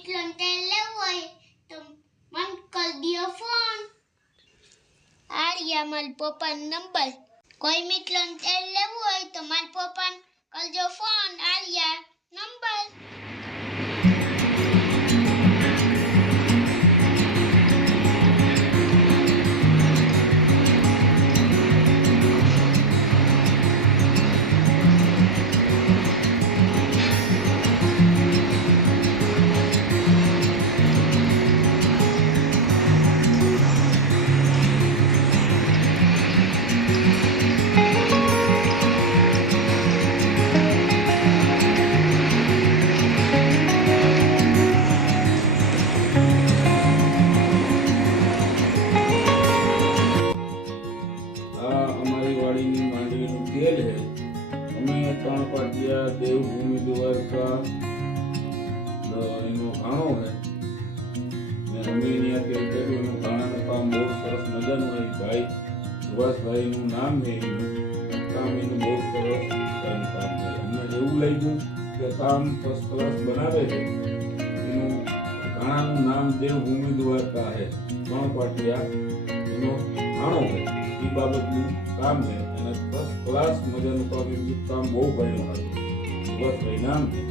મીઠું તેલ લેવું હોય તો મન કરી દિયો ફોન. આર્યા મારા પપ્પાનો નંબર. કોઈ મીઠું તેલ લેવું હોય તો મારા પપ્પાને કરજો ફોન. આર્યા નંબર. तेल है हमें त्रण पाटिया देवभूमि द्वारका एनो घाणो है ने हमें यहाँ तेल कर्યું એનું ઘાણાનું કામ બહુ સરસ મજાનું હોય ભાઈ સુભાષભાઈનું નામ છે એનું કામ એનું બહુ સરસ કામ છે. અમને એવું લાગ્યું કે કામ ફર્સ્ટ ક્લાસ બનાવે છે. એનું ઘાણાનું નામ દેવભૂમિ દ્વારકા है ત્રણ પાટિયા એનો ઘાણો है એ બાબતનું કામ है. फर्स्ट क्लास मजा काम बहुत बढ़िया सुभाष भाई नाम है.